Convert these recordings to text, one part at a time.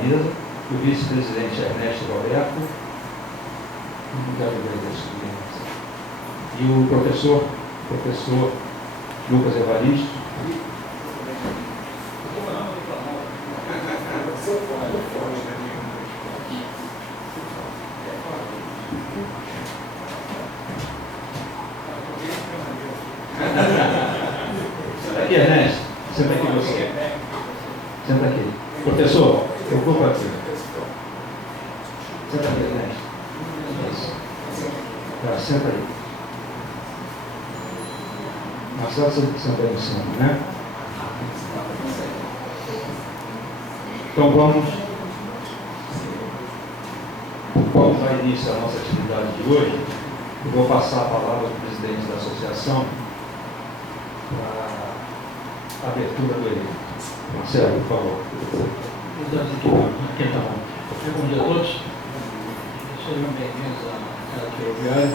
mesa, o vice-presidente Ernesto Roberto, e o professor Lucas Evaristo. Aqui, Ernesto, senta aqui você. Senta aqui. Professor, eu vou para aqui. Senta aqui, Ernesto. Isso. Tá, senta aí. Marcelo, você anda no centro, né? Então vamos dar início à nossa atividade de hoje. Eu vou passar a palavra ao presidente da associação para a abertura do evento. Marcelo, por favor. Bom dia a todos. Sejam bem-vindos à Casa Ferroviária.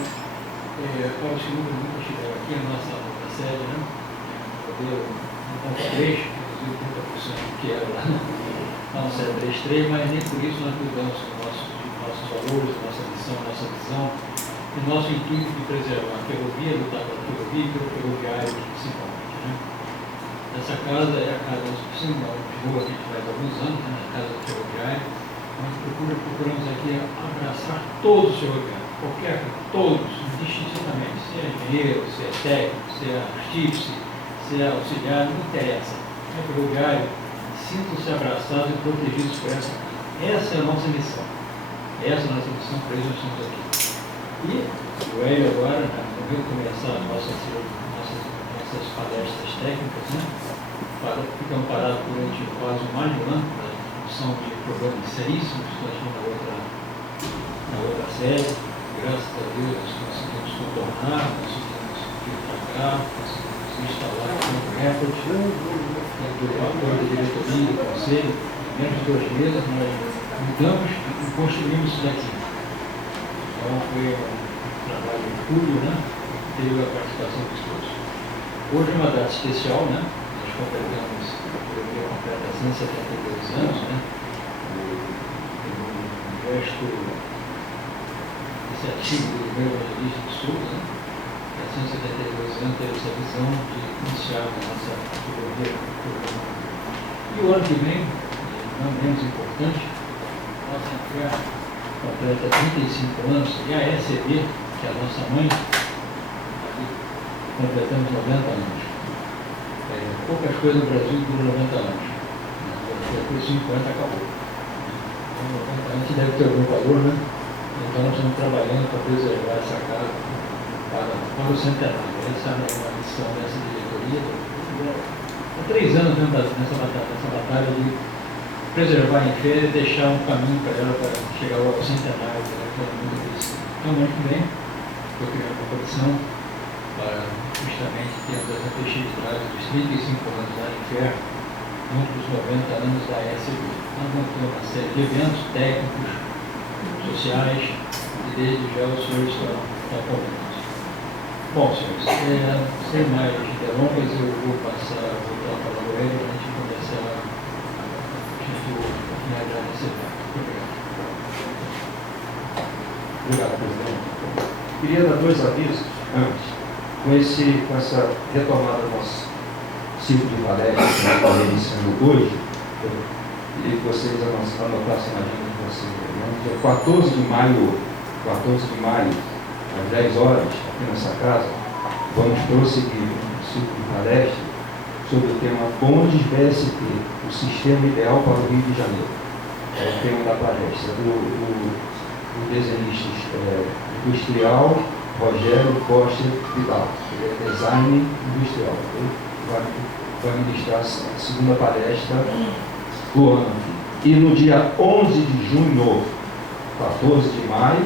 Para os que nunca estiveram aqui, a nossa sede, né? No ponto 3, inclusive 30% que era lá no sede 3.3, mas nem por isso nós cuidamos dos nossos valores, nossa missão, nossa visão e nosso intuito de preservar a ferrovia, lutar pela ferrovia e pelo ferroviário principalmente. Né? Essa casa é a casa de rua que a gente faz há alguns anos, né? A casa do ferroviário. Nós procuramos aqui abraçar todos os ferroviários, todos, indistintamente, se é engenheiro, se é técnico, se é artífice, se é auxiliar, não interessa. É ferroviário, sintam-se abraçados e protegidos por essa casa. Essa é a nossa missão. Essa é a nossa missão, por isso nós estamos aqui. E o Hélio agora, no meio de começar nossas palestras técnicas, né? Ficamos parados durante quase mais de um ano, para a discussão de problemas seríssimos que nós tínhamos na outra série. Graças a Deus nós conseguimos contornar, conseguimos trabalhar, conseguimos instalar um recorde do apoio da diretoria e do conselho. Em menos de 2 meses nós mudamos e construímos isso daqui. Então foi um trabalho de julho, né? Teve a participação dos todos. Hoje é uma data especial, né? Nós completamos, a completa 172 anos, né? Um gesto iniciativo do meu evangelista de Souza, né? Há 172 anos teve essa visão de iniciar a nossa ferrovia. E o ano que vem, não menos importante, a nossa Infer completa 35 anos e a ECB, que é a nossa mãe, completamos 90 anos. Poucas coisas no Brasil duram 90 anos. Depois de 50 acabou. Então, 90 anos deve ter algum valor, né? Então nós estamos trabalhando para preservar essa casa para o centenário. Essa é a missão dessa diretoria. Há 3 anos nessa batalha de preservar a Infer e deixar um caminho para ela para chegar ao centenário, que é muito difícil. Então, ano que vem, eu criei uma comissão para justamente termos as festividades dos 35 anos da Infer, junto dos 90 anos da ESB. Nós vamos ter uma série de eventos técnicos, sociais, e desde já os senhores estão convidados. Bom, senhores, sem mais delongas, eu vou passar a palavra ao Hélio para a gente começar a agradecer. Obrigado. Obrigado, presidente. Queria dar 2 avisos antes. Com essa retomada do nosso ciclo de palestras que nós estamos iniciando hoje, eu queria que vocês anotassem na agenda de vocês. Dia 14 de maio, às 10 horas, aqui nessa casa, vamos prosseguir um ciclo de palestras sobre o tema Pontes BST, o sistema ideal para o Rio de Janeiro. É o tema da palestra do desenhista industrial Rogério Costa Vidal. Ele é design industrial. Ele vai ministrar a segunda palestra do ano. E no dia 11 de junho, 14 de maio,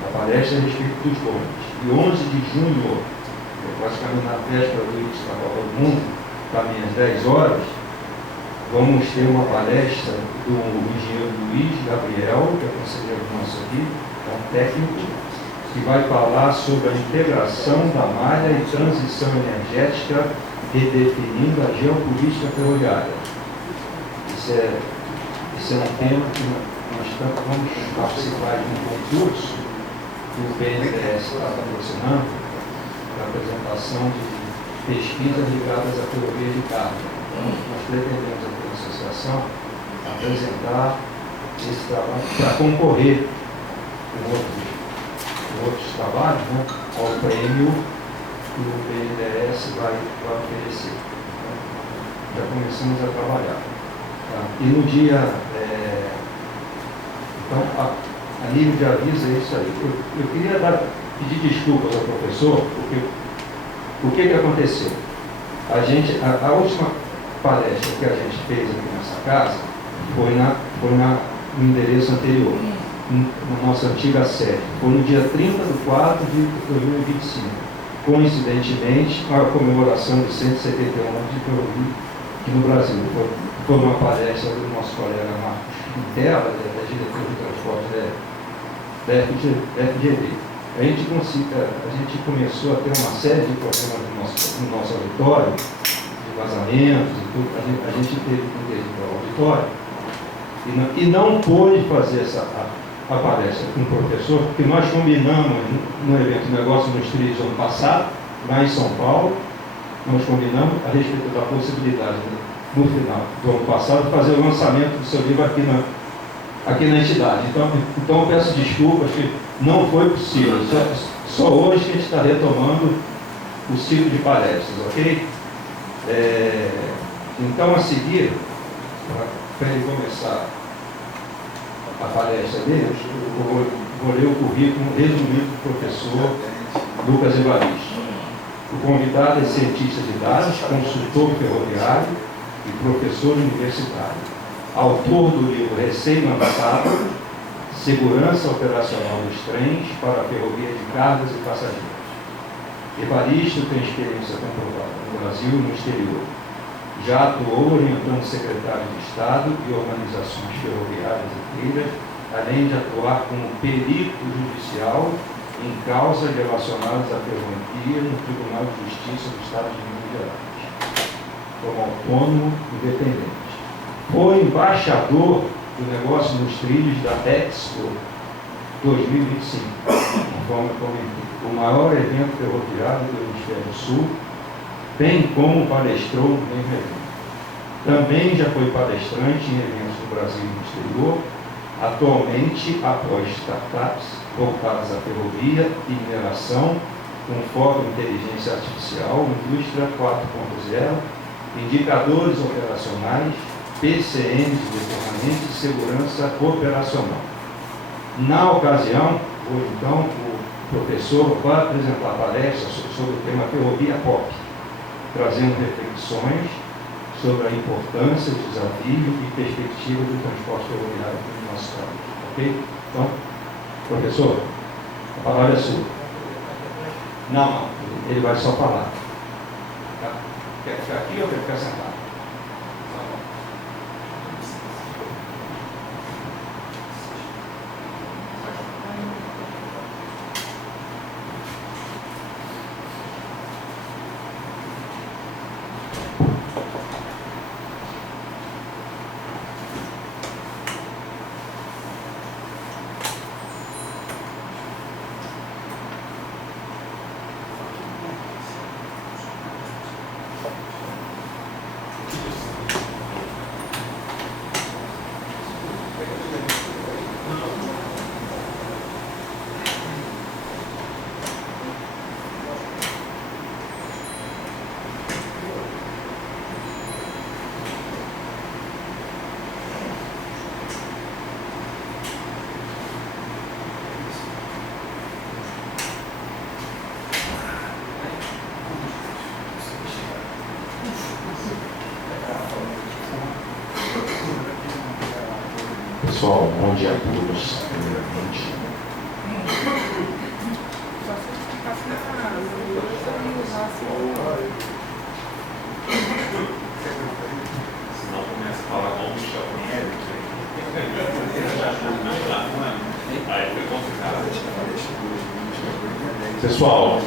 a palestra é a respeito dos bondes. E 11 de junho, praticamente na véspera do início da Copa do Mundo, também às 10 horas, vamos ter uma palestra do engenheiro Luiz Gabriel, que é conselheiro nosso aqui, é um técnico, que vai falar sobre a integração da malha e transição energética, redefinindo a geopolítica ferroviária. Esse esse é um tema que nós vamos participar de um concurso que o BNDES está patrocinando para apresentação de pesquisas ligadas à ferrovia de carga. Então, nós pretendemos aqui na associação apresentar esse trabalho para concorrer com outros trabalhos, né, ao prêmio que o BNDES vai oferecer. Já começamos a trabalhar. Tá? E no dia, então, a nível de aviso é isso aí. Eu queria pedir desculpas ao professor, porque o que aconteceu? A última palestra que a gente fez aqui nessa casa foi no endereço anterior, na nossa antiga sede. Foi no dia 30 de 4 de 2025. Coincidentemente, a comemoração de 171 anos de ferrovia aqui no Brasil. Foi uma palestra do nosso colega Marcos Quintela, da diretora de transporte da FGV. A gente começou a ter uma série de problemas no nosso auditório, de vazamentos e tudo. A gente teve que ir para o auditório e não pôde fazer a palestra com o professor, porque nós combinamos no evento Negócio nos Trilhos ano passado, lá em São Paulo, nós combinamos a respeito da possibilidade, no final do ano passado, fazer o lançamento do seu livro aqui na entidade. Então eu peço desculpas que não foi possível. Só hoje que a gente está retomando o ciclo de palestras, ok? Então, a seguir, para ele começar a palestra dele, eu vou ler o currículo resumido do professor Lucas Evaristo. O convidado é cientista de dados, consultor ferroviário e professor universitário. Autor do livro recém-lançado Segurança Operacional dos Trens para a Ferrovia de Cargas e Passageiros. Evaristo tem experiência comprovada no Brasil e no exterior. Já atuou orientando secretários de Estado e organizações ferroviárias e trilhas, além de atuar como perito judicial em causas relacionadas à ferrovia no Tribunal de Justiça do Estado de Minas Gerais, como autônomo e independente. Foi embaixador do negócio nos trilhos da Expo 2025, conforme eu comentei, o maior evento ferroviário do Hemisfério Sul, bem como palestrou no mesmo evento. Também já foi palestrante em eventos no Brasil e no exterior. Atualmente apoia startups voltadas à ferrovia e mineração, com foco em inteligência artificial, indústria 4.0, indicadores operacionais, PCNs de determinamento e segurança operacional. Na ocasião, hoje então, o professor vai apresentar a palestra sobre o tema Ferrovia Pop, trazendo reflexões sobre a importância, desafio e perspectiva do transporte ferroviário no nosso país. Ok? Então, professor, a palavra é sua. Não, ele vai só falar. Tá? Quer ficar aqui ou quer ficar sentado? Pessoal, bom dia a todos. Primeiramente. Senão começa a falar mal do Michel Pinheiro. Aí foi complicado. Pessoal,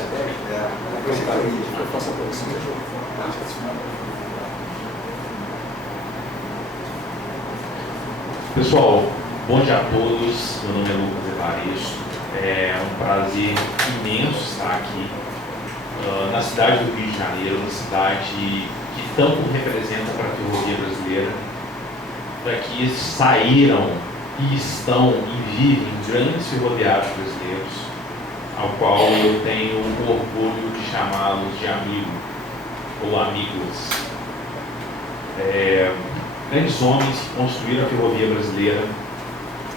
Pessoal, bom dia a todos. Meu nome é Lucas Evaristo. É um prazer imenso estar aqui na cidade do Rio de Janeiro, uma cidade que tanto representa para a ferrovia brasileira. Daqui saíram e estão e vivem grandes ferroviários brasileiros, ao qual eu tenho o orgulho de chamá-los de amigo ou amigos. Grandes homens que construíram a ferrovia brasileira,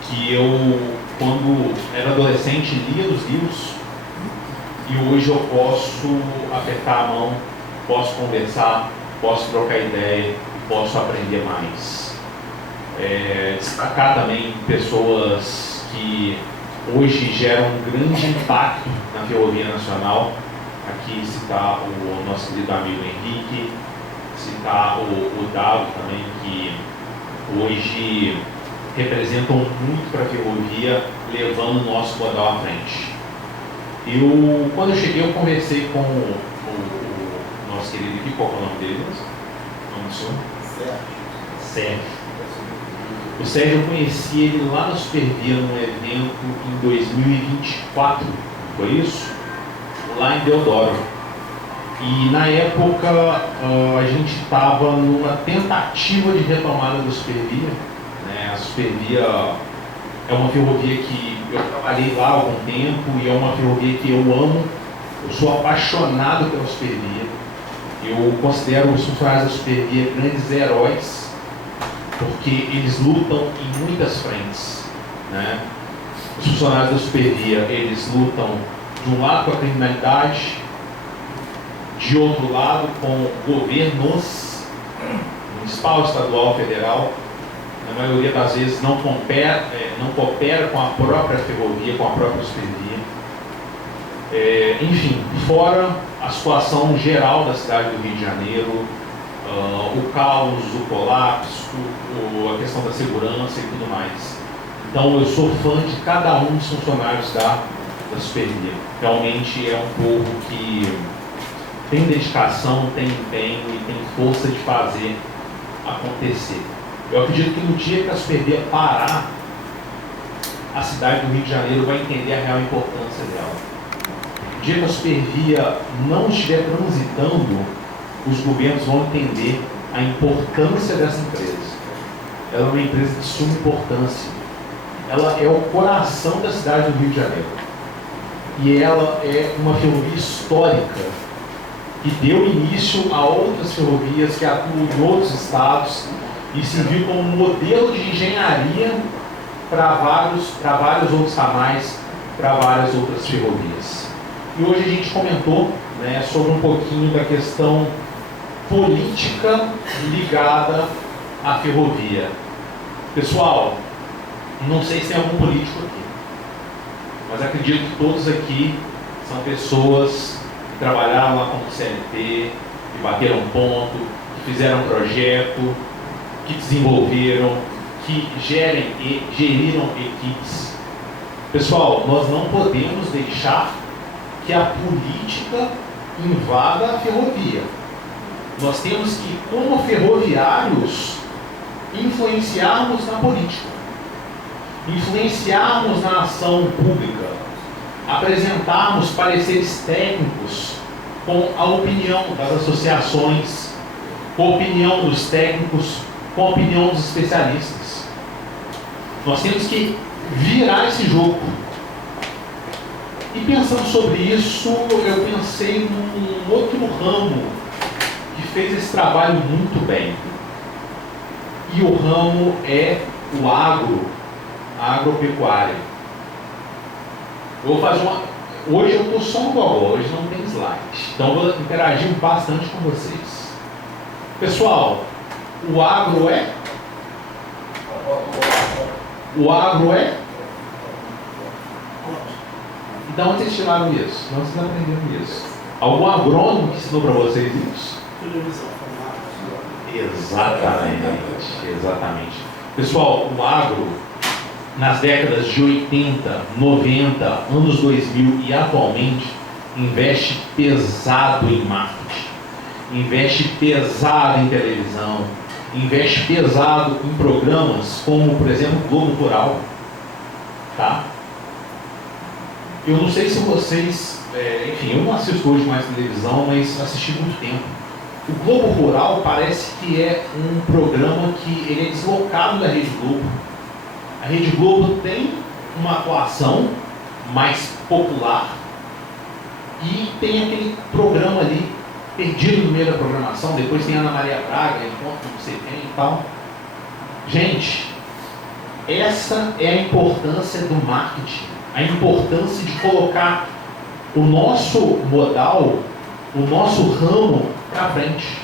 que eu, quando era adolescente, lia nos livros, e hoje eu posso apertar a mão, posso conversar, posso trocar ideia, posso aprender mais. Destacar também pessoas que hoje geram um grande impacto na ferrovia nacional. Aqui citar o nosso querido amigo Henrique, citar o Dado também, que hoje representam muito para a ferrovia, levando o nosso modal à frente. Quando eu cheguei, eu conversei com o nosso querido aqui, qual é o nome dele? O nome do senhor? Sérgio. O Sérgio, eu conheci ele lá na Supervia, num evento em 2024, foi isso? Lá em Deodoro. E na época a gente estava numa tentativa de retomada da Supervia, né? A Supervia é uma ferrovia que eu trabalhei lá há algum tempo e é uma ferrovia que eu amo. Eu sou apaixonado pela Supervia. Eu considero os funcionários da Supervia grandes heróis, porque eles lutam em muitas frentes, né? Os funcionários da Supervia, eles lutam de um lado com a criminalidade, de outro lado com governos municipal, estadual, federal. Na maioria das vezes não coopera com a própria ferrovia, com a própria Supervia. Enfim, fora a situação geral da cidade do Rio de Janeiro, o caos, o colapso, a questão da segurança e tudo mais. Então eu sou fã de cada um dos funcionários da Supervia. Realmente é um povo que tem dedicação, tem empenho e tem força de fazer acontecer. Eu acredito que no dia que a Supervia parar, a cidade do Rio de Janeiro vai entender a real importância dela. No dia que a Supervia não estiver transitando, os governos vão entender a importância dessa empresa. Ela é uma empresa de suma importância. Ela é o coração da cidade do Rio de Janeiro. E ela é uma ferrovia histórica que deu início a outras ferrovias que atuam em outros estados e serviu como modelo de engenharia para vários outros ramais, para várias outras ferrovias. E hoje a gente comentou, né, sobre um pouquinho da questão política ligada à ferrovia. Pessoal, não sei se tem algum político aqui, mas acredito que todos aqui são pessoas que trabalharam lá como CLT, que bateram ponto, que fizeram projeto, que desenvolveram, que geriram equipes. Pessoal, nós não podemos deixar que a política invada a ferrovia. Nós temos que, como ferroviários, influenciarmos na política, influenciarmos na ação pública, apresentarmos pareceres técnicos com a opinião das associações, com a opinião dos técnicos, com a opinião dos especialistas. Nós temos que virar esse jogo. E pensando sobre isso, eu pensei num outro ramo que fez esse trabalho muito bem. E o ramo é o a agropecuária. Eu vou fazer hoje eu estou só no gogó, hoje não tem slide. Então eu vou interagir bastante com vocês. Pessoal, o agro é? De onde vocês tiraram isso? De onde vocês aprenderam isso? Algum agrônomo que ensinou para vocês isso? Exatamente. Pessoal, o agro, nas décadas de 80, 90, anos 2000 e atualmente, investe pesado em marketing, investe pesado em televisão, investe pesado em programas como, por exemplo, o Globo Rural. Tá? Eu não sei se vocês, enfim, eu não assisto hoje mais televisão, mas assisti muito tempo. O Globo Rural parece que é um programa que ele é deslocado da Rede Globo. A Rede Globo tem uma atuação mais popular e tem aquele programa ali perdido no meio da programação. Depois tem Ana Maria Braga, encontro que você tem e tal. Gente, essa é a importância do marketing, a importância de colocar o nosso modal, o nosso ramo para frente.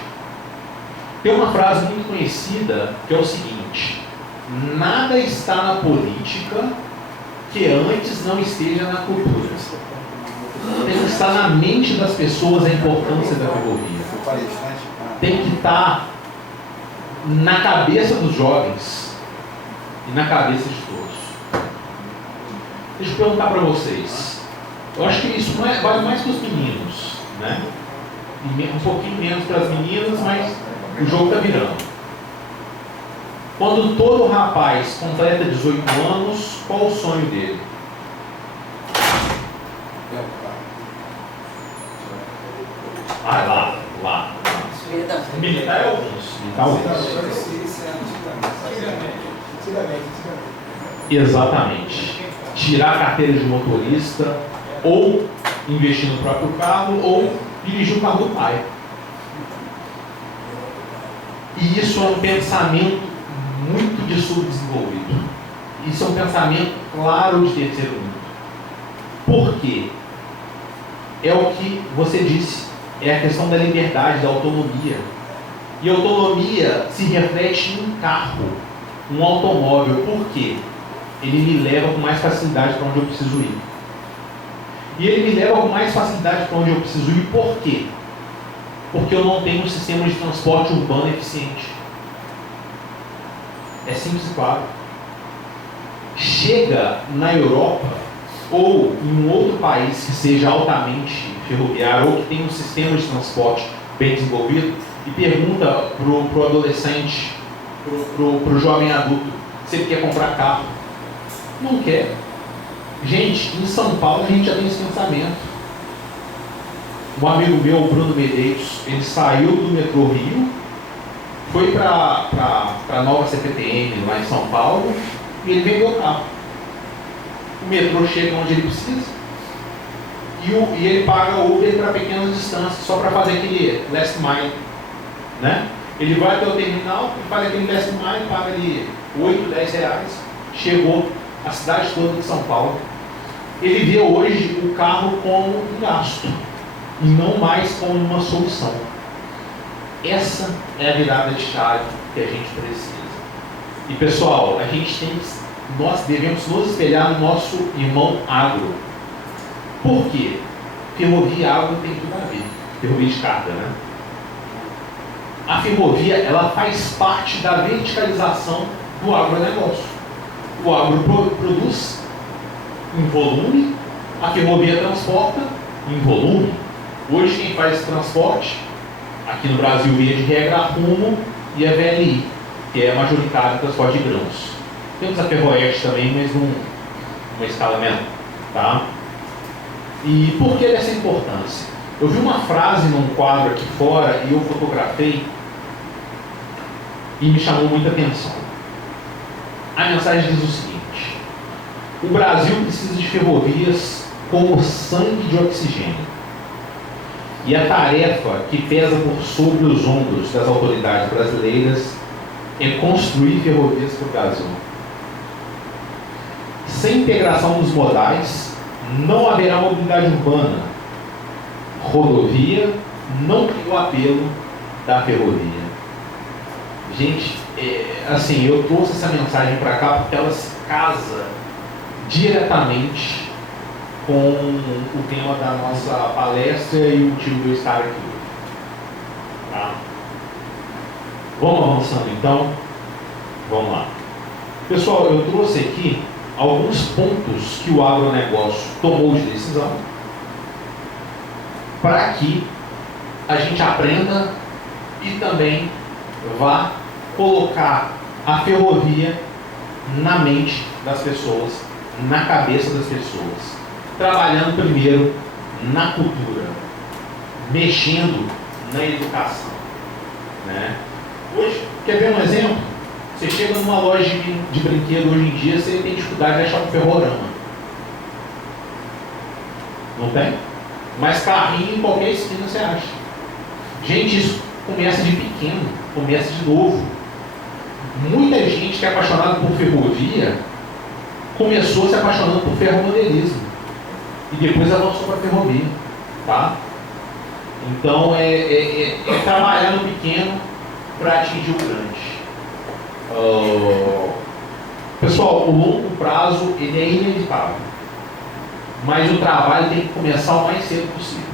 Tem uma frase muito conhecida que é o seguinte: nada está na política que antes não esteja na cultura. Tem que estar na mente das pessoas a importância da ferrovia. Tem que estar na cabeça dos jovens e na cabeça de todos. Deixa eu perguntar para vocês. Eu acho que isso não vale mais para os meninos, né? Um pouquinho menos para as meninas, mas o jogo está virando. Quando todo rapaz completa 18 anos, qual o sonho dele? Lá. Militar é alguns. Exatamente. Tirar a carteira de motorista, ou investir no próprio carro, ou dirigir o carro do pai. E isso é um pensamento muito de subdesenvolvido. Isso é um pensamento claro de terceiro mundo. Por quê? É o que você disse, é a questão da liberdade, da autonomia. E a autonomia se reflete em um carro, um automóvel. Por quê? Ele me leva com mais facilidade para onde eu preciso ir. E ele me leva com mais facilidade para onde eu preciso ir. Por quê? Porque eu não tenho um sistema de transporte urbano eficiente. É simples e claro. Chega na Europa ou em um outro país que seja altamente ferroviário ou que tenha um sistema de transporte bem desenvolvido e pergunta para o adolescente, para o jovem adulto, se ele quer comprar carro. Não quer. Gente, em São Paulo a gente já tem esse pensamento. Um amigo meu, o Bruno Medeiros, ele saiu do metrô Rio, foi para a nova CPTM lá em São Paulo e ele vendeu o carro. O metrô chega onde ele precisa e ele paga Uber para pequenas distâncias, só para fazer aquele last mile, né? Ele vai até o terminal e faz aquele last mile, paga ali 8, 10 reais, chegou a cidade toda de São Paulo. Ele vê hoje o carro como um gasto e não mais como uma solução. Essa é a virada de chave que a gente precisa. E pessoal, nós devemos nos espelhar no nosso irmão agro. Por quê? Ferrovia e agro tem tudo a ver. Ferrovia de carga, né? A ferrovia, ela faz parte da verticalização do agronegócio. O agro produz em volume, a ferrovia transporta em volume. Hoje quem faz esse transporte, aqui no Brasil, via de regra, a Rumo e a VLI, que é majoritário no transporte de grãos. Temos a Ferroeste também, mas numa escala menor. Tá? E por que dessa importância? Eu vi uma frase num quadro aqui fora e eu fotografei e me chamou muita atenção. A mensagem diz o seguinte: o Brasil precisa de ferrovias como sangue de oxigênio. E a tarefa que pesa por sobre os ombros das autoridades brasileiras é construir ferrovias para o Brasil. Sem integração dos modais, não haverá mobilidade urbana. Rodovia não tem o apelo da ferrovia. Gente, assim, eu trouxe essa mensagem para cá porque ela se casa diretamente com o tema da nossa palestra e o motivo de eu estar aqui hoje. Tá? Vamos avançando então? Vamos lá. Pessoal, eu trouxe aqui alguns pontos que o agronegócio tomou de decisão para que a gente aprenda e também vá colocar a ferrovia na mente das pessoas, na cabeça das pessoas, trabalhando primeiro na cultura, mexendo na educação, né? Hoje, quer ver um exemplo? Você chega numa loja de brinquedo hoje em dia, você tem dificuldade de achar um ferrorama. Não tem? Mas carrinho em qualquer esquina você acha. Gente, isso começa de pequeno, começa de novo. Muita gente que é apaixonada por ferrovia começou se apaixonando por ferromodelismo e depois avançou para a ferrovia, tá? Então é trabalhar no pequeno para atingir o grande. Pessoal, o longo prazo ele é inevitável, mas o trabalho tem que começar o mais cedo possível,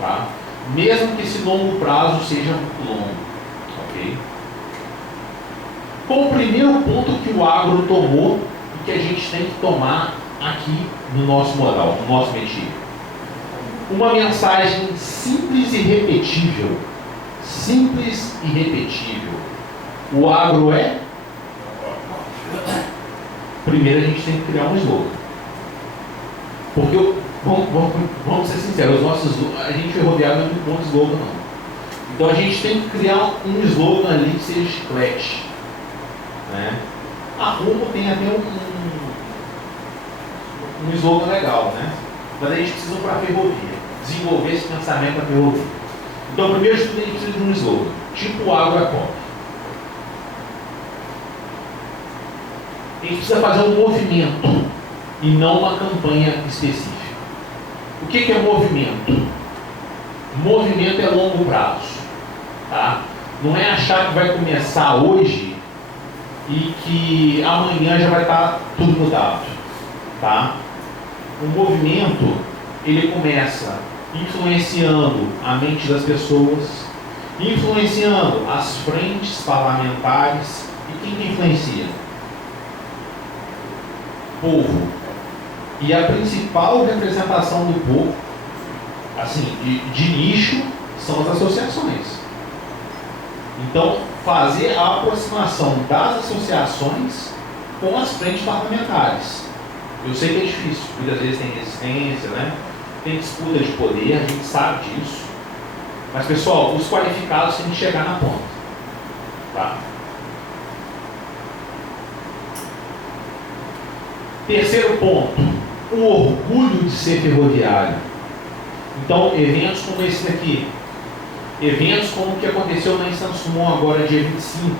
tá? Mesmo que esse longo prazo seja muito longo, ok? Qual o primeiro ponto que o agro tomou e que a gente tem que tomar aqui no nosso modal, no nosso métier? Uma mensagem simples e repetível. Simples e repetível. O agro é? Primeiro a gente tem que criar um slogan. Porque, vamos ser sinceros, a gente ferroviário não é muito bom de slogan não. Então a gente tem que criar um slogan ali que seja chiclete, né? A Rumo tem até um slogan legal, né? Mas a gente precisa para a ferrovia, desenvolver esse pensamento para a ferrovia. Então, primeiro de tudo, a gente precisa de um slogan, tipo o agro é pop. A gente precisa fazer um movimento e não uma campanha específica. O que é movimento? Movimento é longo prazo, tá? Não é achar que vai começar hoje e que amanhã já vai estar tudo mudado, tá? O movimento, ele começa influenciando a mente das pessoas, influenciando as frentes parlamentares. E quem que influencia? Povo. E a principal representação do povo, assim, de nicho, são as associações. Então, fazer a aproximação das associações com as frentes parlamentares. Eu sei que é difícil, muitas vezes tem resistência, né? Tem disputa de poder, a gente sabe disso. Mas, pessoal, os qualificados têm que chegar na ponta, tá? Terceiro ponto, o orgulho de ser ferroviário. Então, eventos como esse daqui, eventos como o que aconteceu na Santos Dumont agora, dia 25,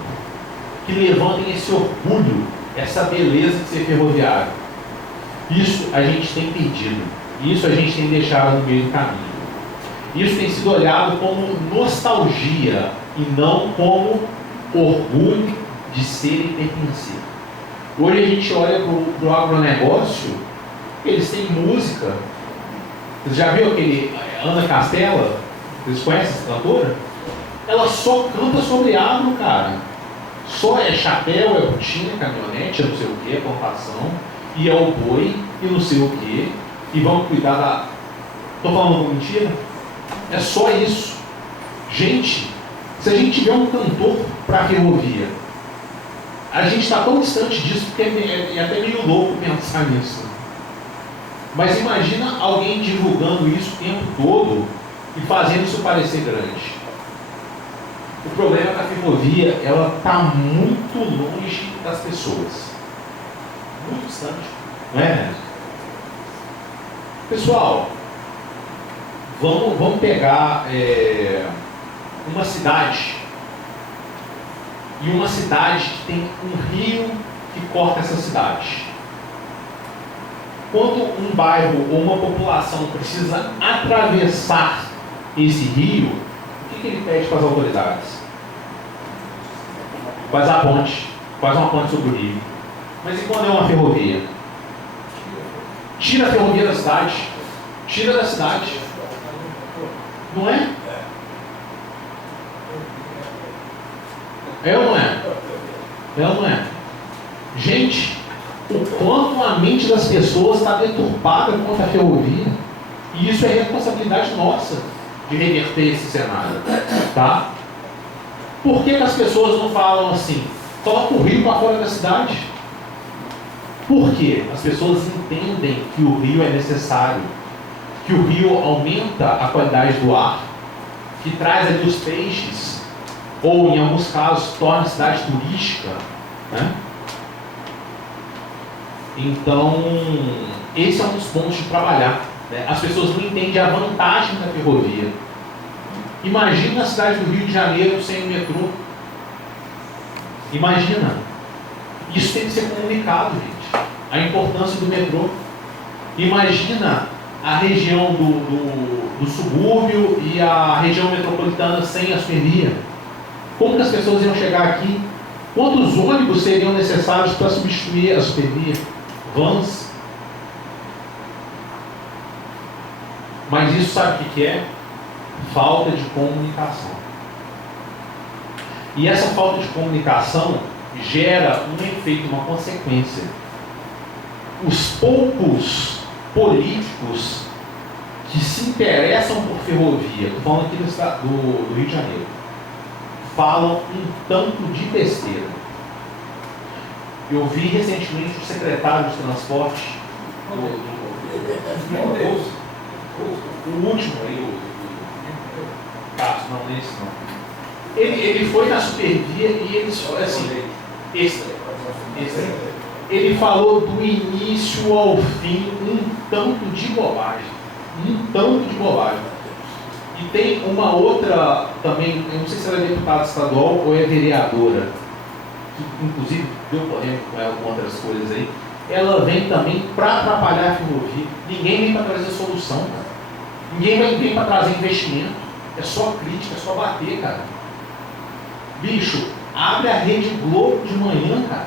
que levantem esse orgulho, essa beleza de ser ferroviário. Isso a gente tem perdido, isso a gente tem deixado no meio do caminho. Isso tem sido olhado como nostalgia e não como orgulho de ser e pertencer. Hoje a gente olha para o agronegócio, eles têm música. Vocês já viram aquele Ana Castela? Vocês conhecem essa cantora? Ela só canta sobre agro, cara. Só é chapéu, é botina, caminhonete, é não sei o que, é plantação, e é o boi, e não sei o que, e vamos cuidar da... Estou falando mentira? É só isso. Gente, se a gente tiver um cantor para a ferrovia, a gente está tão distante disso que é até meio louco pensar nisso. Mas imagina alguém divulgando isso o tempo todo e fazendo isso parecer grande. O problema é que a ferrovia ela está muito longe das pessoas. Muito distante. Não é, né? Pessoal, vamos pegar uma cidade. E uma cidade que tem um rio que corta essa cidade. Quando um bairro ou uma população precisa atravessar esse rio, o que ele pede para as autoridades? Faz a ponte, faz uma ponte sobre o rio. Mas e quando é uma ferrovia? Tira a ferrovia da cidade, tira da cidade. Não é? É ou não é? É ou não é? Gente, o quanto a mente das pessoas está deturpada contra a ferrovia. E isso é responsabilidade nossa de reverter esse cenário. Tá? Por que as pessoas não falam assim? Coloca o rio para fora da cidade. Por quê? As pessoas entendem que o rio é necessário, que o rio aumenta a qualidade do ar, que traz ali os peixes, ou em alguns casos torna a cidade turística, né? Então, esse é um dos pontos de trabalhar, né? As pessoas não entendem a vantagem da ferrovia. Imagina a cidade do Rio de Janeiro sem o metrô. Imagina. Isso tem que ser comunicado, gente. A importância do metrô. Imagina a região do subúrbio e a região metropolitana sem a supervia. Como que as pessoas iam chegar aqui? Quantos ônibus seriam necessários para substituir a supervia? Vans. Mas isso sabe o que é? Falta de comunicação. E essa falta de comunicação gera um efeito, uma consequência. Os poucos políticos que se interessam por ferrovia, estou falando aqui no estado do Rio de Janeiro, falam um tanto de besteira. Eu vi recentemente o secretário de transporte, o último aí, não, esse não. Ele foi na supervia e ele assim, ele falou do início ao fim um tanto de bobagem. E tem uma outra também, eu não sei se ela é deputada estadual ou é vereadora, que inclusive deu polêmica com ela com outras coisas aí. Ela vem também para atrapalhar a ferrovia. Ninguém vem para trazer solução, cara. Ninguém vem para trazer investimento. É só crítica, é só bater, cara. Bicho, abre a Rede Globo de manhã, cara.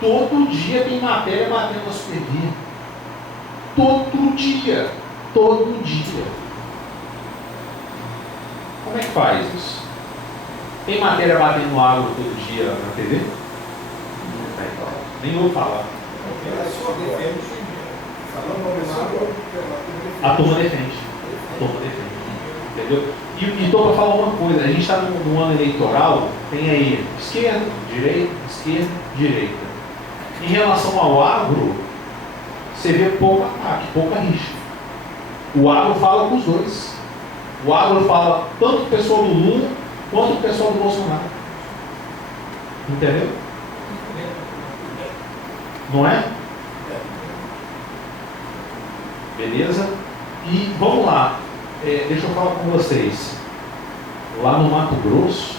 Todo dia tem matéria batendo na supervia. Todo dia. Como é que faz isso? Tem matéria batendo no agro todo dia na TV? Nem vou falar. A turma defende. Entendeu? E estou para falar uma coisa. A gente está num ano eleitoral, tem aí esquerda, direita. Em relação ao agro, você vê pouco ataque, pouca rixa. O agro fala com os dois. O agro fala tanto o pessoal do Lula quanto o pessoal do Bolsonaro. Entendeu? Não é? Beleza? E vamos lá. Deixa eu falar com vocês. Lá no Mato Grosso,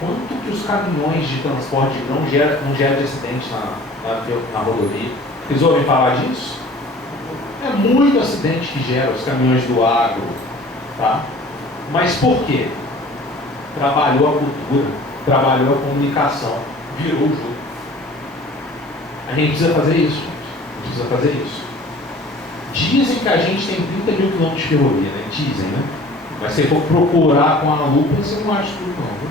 quanto que os caminhões de transporte não geram de acidente na rodovia? Vocês ouvem falar disso? É muito acidente que gera os caminhões do agro, tá? Mas por quê? Trabalhou a cultura, trabalhou a comunicação, virou o jogo. A gente precisa fazer isso, Dizem que a gente tem 30 mil quilômetros de ferrovia, né? Dizem, né? Mas se você for procurar com a lupa, você não acha tudo não, viu?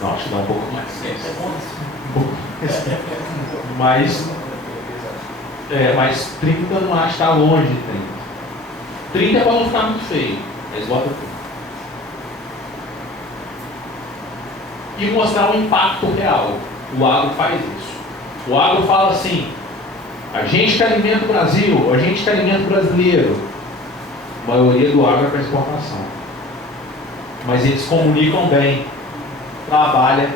Não, acho que dá um pouco mais. Mas 30 não acho que está longe de 30. 30 é para não ficar muito feio. Eles botam tudo. E mostrar o impacto real. O agro faz isso. O agro fala assim: a gente que alimenta o Brasil, a gente que alimenta o brasileiro. A maioria do agro é para exportação. Mas eles comunicam bem. Trabalha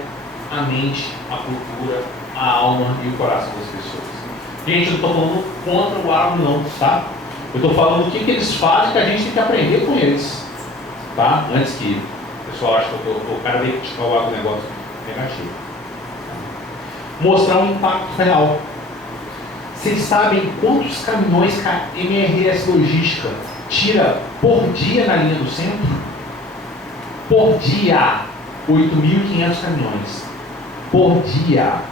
a mente, a cultura, a alma e o coração das pessoas. Gente, eu não estou falando contra o agro não, tá? Eu estou falando o que eles fazem que a gente tem que aprender com eles. Tá? Antes que o pessoal ache que o cara veio criticar o agronegócio negativo. Mostrar um impacto real. Vocês sabem quantos caminhões que a MRS Logística tira por dia na linha do centro? Por dia. 8.500 caminhões. Por dia.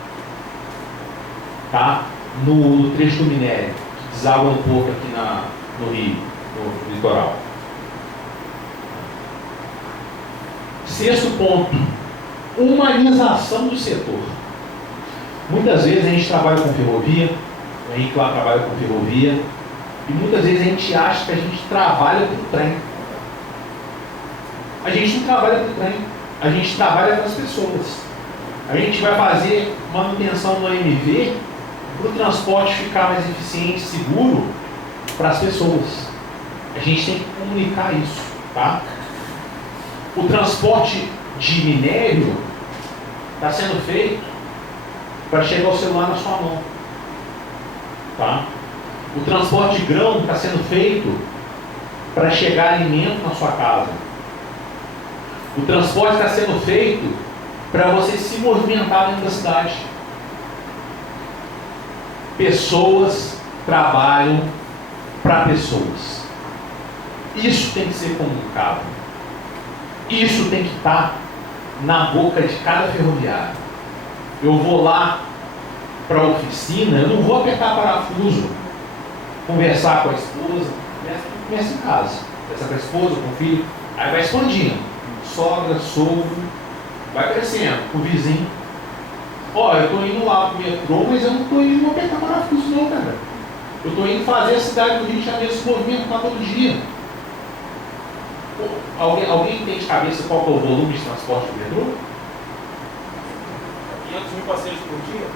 Tá? No trecho do minério, que deságua no porto aqui no Rio, no litoral. Sexto ponto. Humanização do setor. Muitas vezes a gente trabalha com ferrovia, o Henrique lá trabalha com ferrovia, e muitas vezes a gente acha que a gente trabalha com trem. A gente não trabalha para o trem, a gente trabalha para as pessoas. A gente vai fazer manutenção no AMV para o transporte ficar mais eficiente e seguro para as pessoas. A gente tem que comunicar isso, tá? O transporte de minério está sendo feito para chegar o celular na sua mão, tá? O transporte de grão está sendo feito para chegar alimento na sua casa. O transporte está sendo feito para você se movimentar dentro da cidade. Pessoas trabalham para pessoas. Isso tem que ser comunicado. Isso tem que estar na boca de cada ferroviário. Eu vou lá para a oficina, eu não vou apertar parafuso, conversar com a esposa, começa em casa. Conversar com a esposa, com o filho, aí vai expandindo. Sogra, sogro, vai crescendo, com o vizinho. Ó, eu estou indo lá pro metrô, mas eu não estou indo apertar parafuso não, cara. Eu estou indo fazer a cidade do Rio de Janeiro se movimentar todo dia. Alguém tem de cabeça qual que é o volume de transporte do metrô? 500 mil passeios por dia?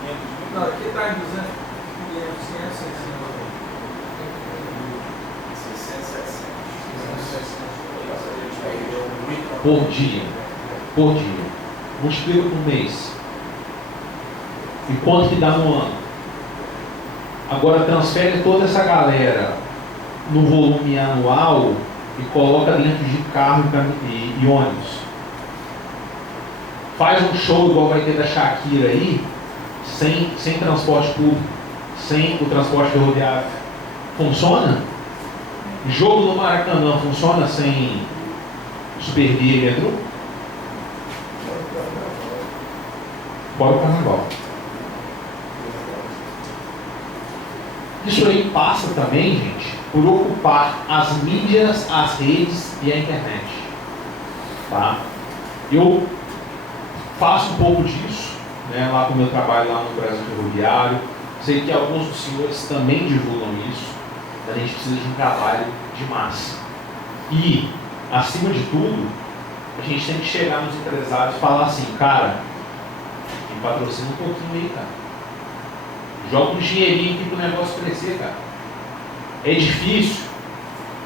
500 mil? Não, aqui está em 200, 500, 600. Por dia. Por dia. Multiplica por mês. E quanto que dá no ano? Agora transfere toda essa galera no volume anual e coloca dentro de carro e ônibus. Faz um show igual vai ter da Shakira aí, sem transporte público, sem o transporte ferroviário. Funciona? Jogo no Maracanã funciona sem Superguia e metrô? Bora o carnaval. Isso aí passa também, gente, por ocupar as mídias, as redes e a internet. Tá? Eu faço um pouco disso, né, lá com o meu trabalho lá no Brasil Ferroviário. Sei que alguns dos senhores também divulgam isso. A gente precisa de um trabalho de massa. E, acima de tudo, a gente tem que chegar nos empresários e falar assim, cara, me patrocina um pouquinho aí, cara. Joga um dinheirinho aqui para o negócio crescer, cara. É difícil,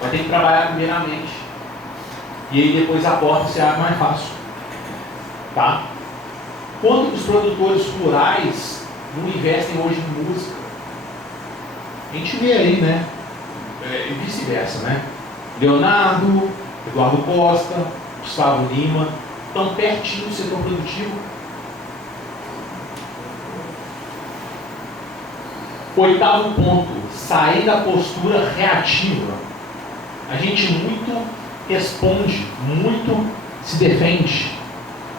vai ter que trabalhar primeiramente. E aí depois a porta se abre mais fácil. Tá? Quanto os produtores rurais não investem hoje em música? A gente vê aí, né? E vice-versa, né? Leonardo, Eduardo Costa, Gustavo Lima, estão pertinho do setor produtivo. Oitavo ponto, sair da postura reativa. A gente muito responde, muito se defende.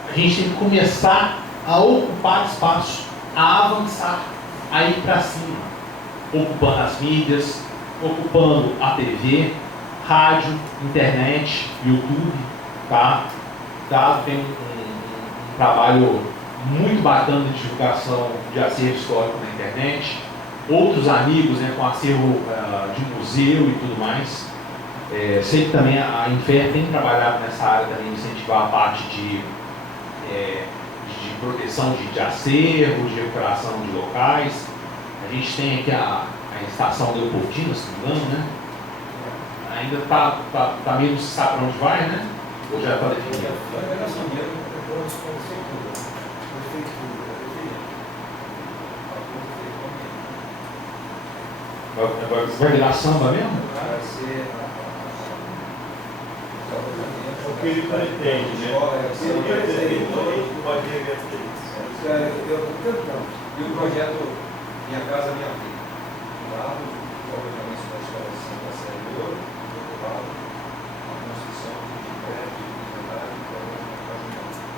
A gente tem que começar a ocupar espaço, a avançar, a ir para cima, ocupando as mídias, ocupando a TV, rádio, internet, YouTube, tá? Tem um trabalho muito bacana de divulgação de acervo histórico na internet. Outros amigos, né, com acervo de museu e tudo mais. Sei que também a Infer tem trabalhado nessa área também, incentivar a parte de proteção de acervo, de recuperação de locais. A gente tem aqui a estação Leopoldina, se não me engano, né? Ainda está meio, não se sabe para onde vai, né? Ou já está definido? Vai virar samba mesmo? Vai ser o que ele pretende, né? Ele pretende, pode reverter isso. E o projeto Minha Casa Minha Vida. Um lado, o alojamento da escola de Santa Série do Ouro, do outro lado, a construção de prédio de verdade para uma casa minha vida.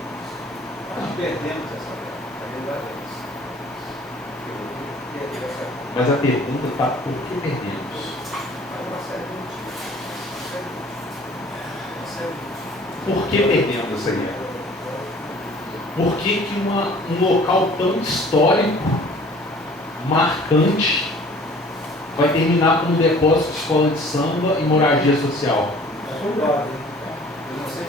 Nós perdemos essa guerra. A verdade é isso. Mas a pergunta está, por que perdemos? Uma série de motivos. Uma série de motivos. Por que perdemos essa guerra? Por que um local tão histórico, marcante, vai terminar como depósito de escola de samba e moradia social? Eu não sei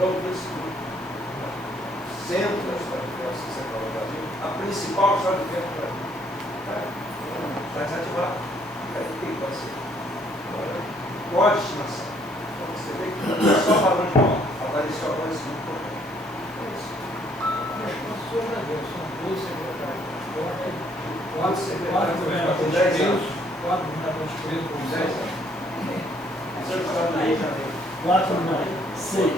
Então, centro da história de festa central do Brasil, a principal história de festa do Brasil. Está desativado. O que vai ser? Qual a destinação? Então, você vê que não é só padrão de moda. Falar isso agora é muito importante. É isso. Mas, senhor Brasil, são 2 secretários de transporte, 4 secretários de governadores 10 anos. presos, 4 governadores presos por 10 anos. Isso é o estado do Rio de Janeiro. 4 não, 6.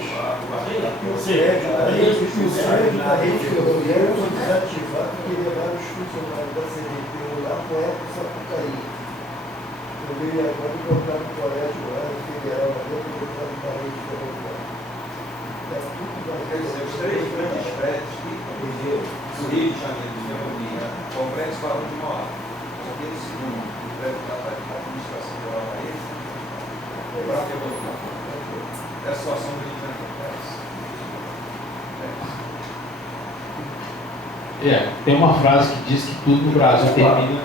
O sede da rede ferroviária foi desativado porque levaram os funcionários da CDP lá para o Sapucaí. Eu veio agora e botaram no colégio lá, no federal, lá dentro, e botaram na rede ferroviária. Quer dizer, os 3 grandes prédios que do Rio de Janeiro, de ferrovia, complexo Barão de Mauá. Aquele segundo, o prédio da administração geral da rede, para que é a situação do Rio de Janeiro. Tem uma frase que diz que tudo no Brasil termina.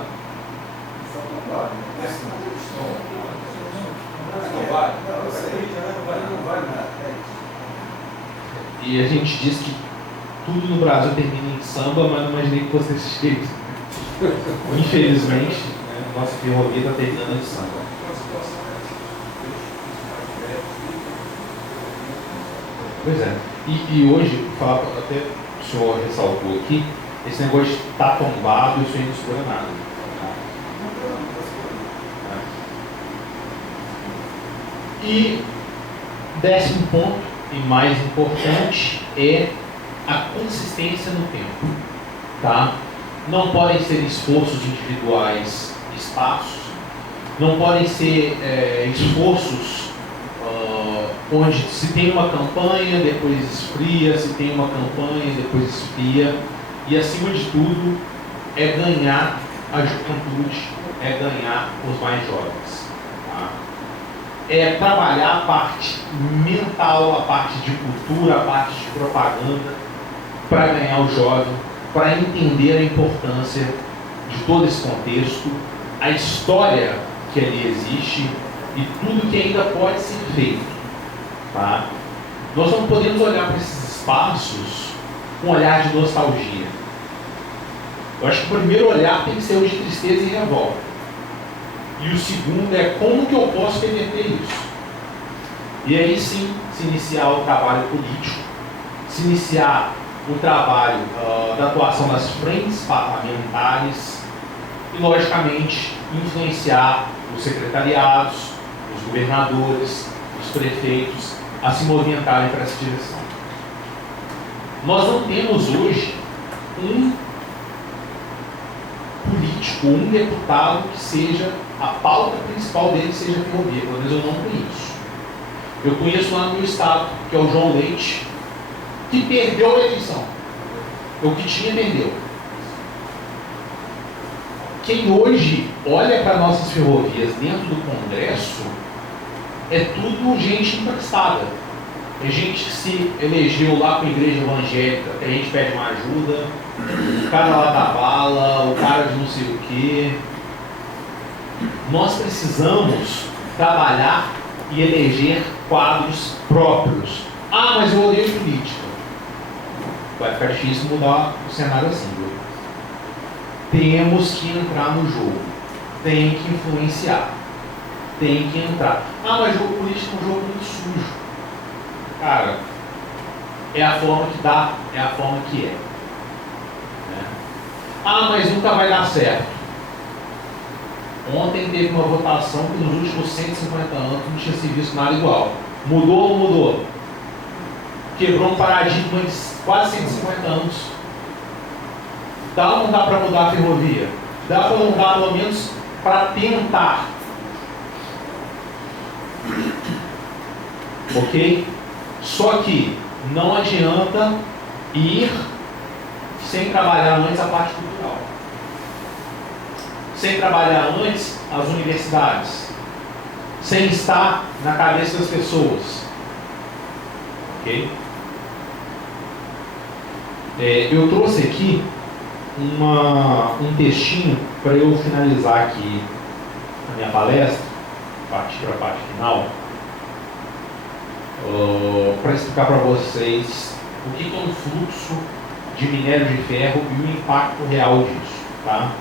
E a gente diz que tudo no Brasil termina em samba, mas não imaginei que fosse desse jeito. Infelizmente, nossa ferrovia está terminando em samba. Pois é. E hoje, até o senhor ressaltou aqui, esse negócio de estar tombado, isso aí não segura nada. E 10º ponto, e mais importante, é a consistência no tempo. Tá? Não podem ser esforços individuais esparsos, não podem ser esforços onde se tem uma campanha, depois esfria, se tem uma campanha, depois esfria, e acima de tudo é ganhar a juventude, é ganhar os mais jovens. Tá? É trabalhar a parte mental, a parte de cultura, a parte de propaganda, para ganhar o jovem, para entender a importância de todo esse contexto, a história que ali existe e tudo que ainda pode ser feito. Tá? Nós não podemos olhar para esses espaços com um olhar de nostalgia. Eu acho que o primeiro olhar tem que ser o de tristeza e revolta. E o segundo é como que eu posso reverter isso. E aí sim, se iniciar o trabalho político, se iniciar o trabalho da atuação das frentes parlamentares e, logicamente, influenciar os secretariados, os governadores, os prefeitos a se movimentarem para essa direção. Nós não temos hoje um político, um deputado que seja, a pauta principal dele seja ferrovia, pelo menos eu não conheço. Eu conheço lá no meu estado, que é o João Leite, que perdeu a eleição. O que tinha, perdeu. Quem hoje olha para nossas ferrovias dentro do Congresso é tudo gente emprestada. É gente que se elegeu lá com a igreja evangélica, que a gente pede uma ajuda, o cara lá da bala, o cara de não sei o quê. Nós precisamos trabalhar e eleger quadros próprios. Ah, mas eu odeio política. Vai ficar difícil mudar o cenário assim, viu? Temos que entrar no jogo. Tem que influenciar. Tem que entrar. Ah, mas jogo político é um jogo muito sujo. Cara, é a forma que dá, é a forma que é. Né? Ah, mas nunca vai dar certo. Ontem teve uma votação que nos últimos 150 anos não tinha se visto nada igual. Mudou ou não mudou? Quebrou um paradigma de quase 150 anos. Dá ou não dá para mudar a ferrovia? Dá ou não dá, pelo menos, para tentar? Ok? Só que não adianta ir sem trabalhar antes a parte cultural. Sem trabalhar antes as universidades. Sem estar na cabeça das pessoas. Ok? Eu trouxe aqui um textinho para eu finalizar aqui a minha palestra, partir para a parte final. para explicar para vocês o que é um fluxo de minério de ferro e o impacto real disso. Tá?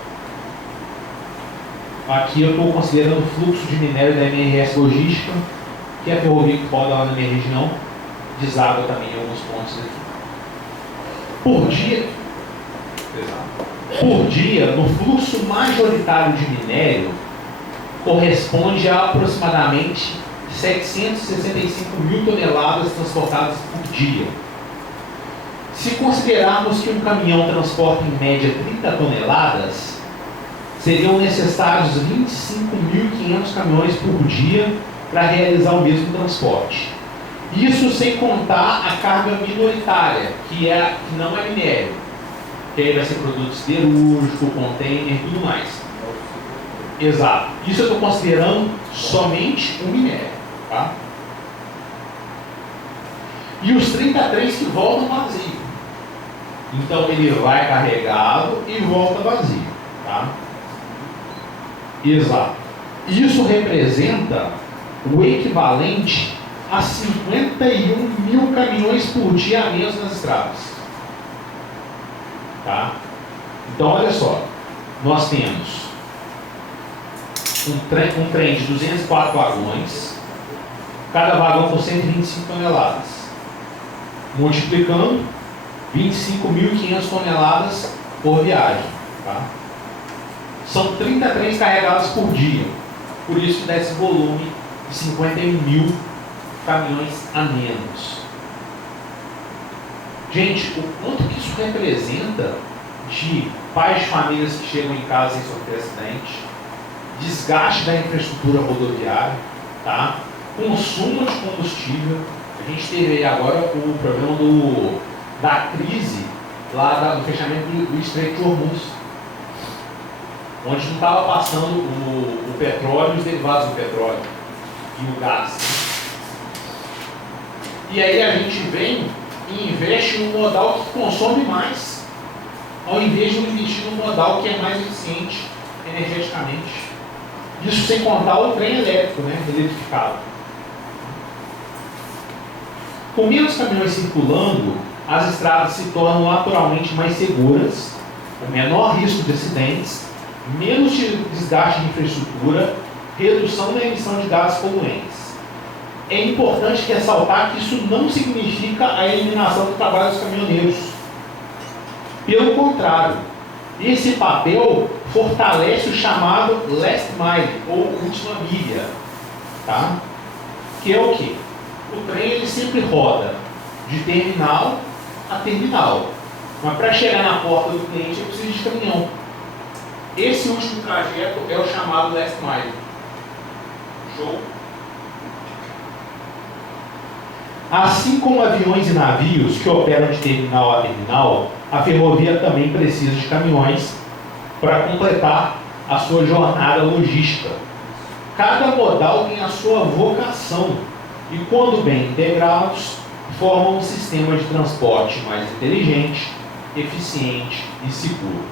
Aqui eu estou considerando o fluxo de minério da MRS Logística, que é a ferrovia que roda lá na minha região, deságua também em alguns pontos aqui. Por dia, no fluxo majoritário de minério, corresponde a aproximadamente 765 mil toneladas transportadas por dia. Se considerarmos que um caminhão transporta em média 30 toneladas, seriam necessários 25.500 caminhões por dia para realizar o mesmo transporte. Isso sem contar a carga minoritária, que não é minério, que aí vai ser produto siderúrgico, container e tudo mais. Exato. Isso eu estou considerando somente o minério. Tá? E os 33 que voltam vazio. Então ele vai carregado e volta vazio. Tá? Exato. Isso representa o equivalente a 51 mil caminhões por dia a menos nas estradas. Tá? Então olha só, nós temos um trem de 204 vagões, cada vagão com 125 toneladas, multiplicando 25.500 toneladas por viagem. Tá? São 30 trens carregados por dia, por isso que dá esse volume de 51 mil caminhões a menos. Gente, o quanto que isso representa de pais de famílias que chegam em casa sem sofrer acidente, desgaste da infraestrutura rodoviária, tá? Consumo de combustível. A gente teve aí agora o problema da crise lá do fechamento do Estreito de Hormuz, onde não estava passando o petróleo e os derivados do petróleo e o gás. E aí a gente vem e investe no modal que consome mais, ao invés de investir no modal que é mais eficiente energeticamente. Isso sem contar o trem elétrico, né, eletrificado. Com menos caminhões circulando, as estradas se tornam naturalmente mais seguras, com menor risco de acidentes, menos desgaste de infraestrutura, redução da emissão de gases poluentes. É importante ressaltar que isso não significa a eliminação do trabalho dos caminhoneiros. Pelo contrário, esse papel fortalece o chamado last mile, ou última milha. Tá? Que é o quê? O trem ele sempre roda de terminal a terminal. Mas para chegar na porta do cliente ele precisa de caminhão. Esse último trajeto é o chamado last mile. Show? Assim como aviões e navios que operam de terminal a terminal, a ferrovia também precisa de caminhões para completar a sua jornada logística. Cada modal tem a sua vocação e, quando bem integrados, formam um sistema de transporte mais inteligente, eficiente e seguro.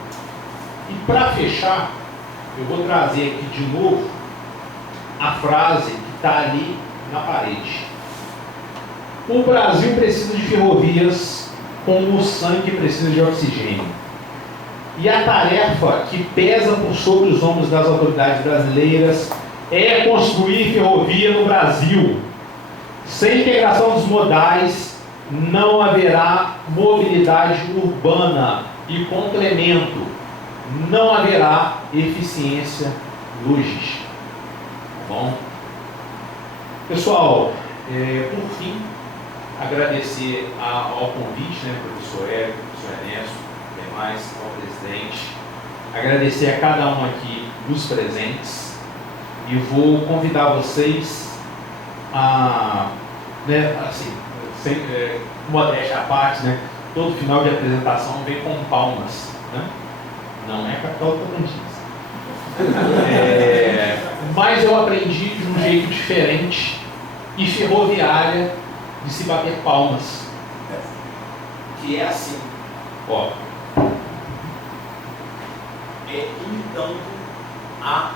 E para fechar, eu vou trazer aqui de novo a frase que está ali na parede. O Brasil precisa de ferrovias como o sangue precisa de oxigênio. E a tarefa que pesa por sobre os ombros das autoridades brasileiras é construir ferrovia no Brasil. Sem integração dos modais, não haverá mobilidade urbana e complemento. Não haverá eficiência logística. Tá bom? Pessoal, por fim, agradecer ao convite, né, professor Érico, professor Ernesto, demais, ao presidente. Agradecer a cada um aqui dos presentes e vou convidar vocês a, né, assim, sem modéstia à parte, né, todo final de apresentação vem com palmas, né? Não é a capital do Tocantins. Mas eu aprendi de um jeito diferente e ferroviária de se bater palmas, que é assim, ó, imitando a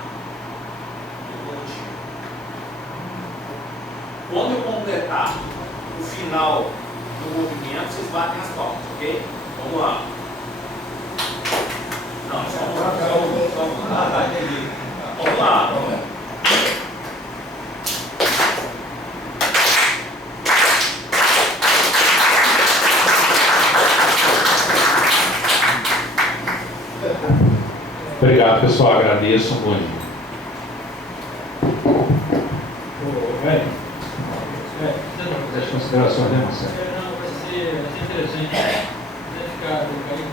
locomotiva. Quando eu completar final do movimento, vocês batem as palmas, ok? Vamos lá. Não, vamos lá. Vamos lá. Obrigado, pessoal. Agradeço muito. As considerações, né, Marcelo? Não, vai ser interessante. Vai ficar aí.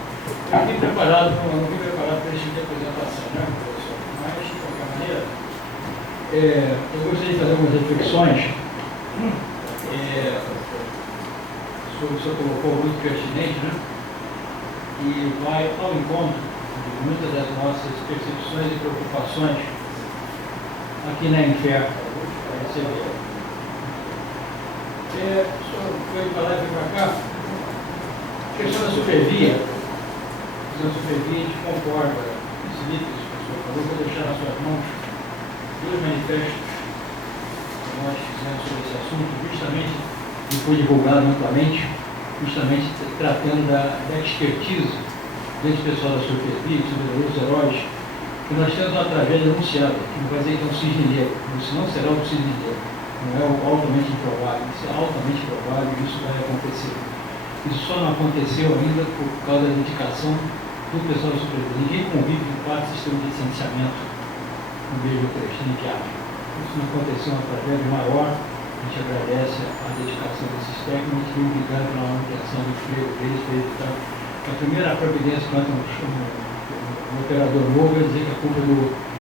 Eu vim preparado, não vim preparado para esse tipo de apresentação, né, professor? Mas, de qualquer maneira, eu gostaria de fazer algumas reflexões sobre o que o senhor colocou, muito pertinente, né? E vai ao encontro de muitas das nossas percepções e preocupações aqui na Infer, para receber. O senhor foi para lá e foi para cá. A questão da supervia, a gente concorda com esse livro que o senhor falou, vou deixar nas suas mãos dois manifestos que nós fizemos sobre esse assunto, justamente, e foi divulgado amplamente, justamente tratando da expertise desse pessoal da supervia, dos heróis, que nós temos uma tragédia anunciada, que não vai dizer que é um cisne negro, isso não será um cisne negro. Não é altamente improvável, isso é altamente provável e isso vai acontecer. Isso só não aconteceu ainda por causa da dedicação do pessoal da supervia. Ninguém convive com 4 sistemas de licenciamento no mesmo trecho de arte. Isso não aconteceu, uma tragédia maior. A gente agradece a dedicação desses técnicos e obrigado pela manutenção do emprego deles para evitar a primeira providência quanto um operador novo é dizer que a culpa é do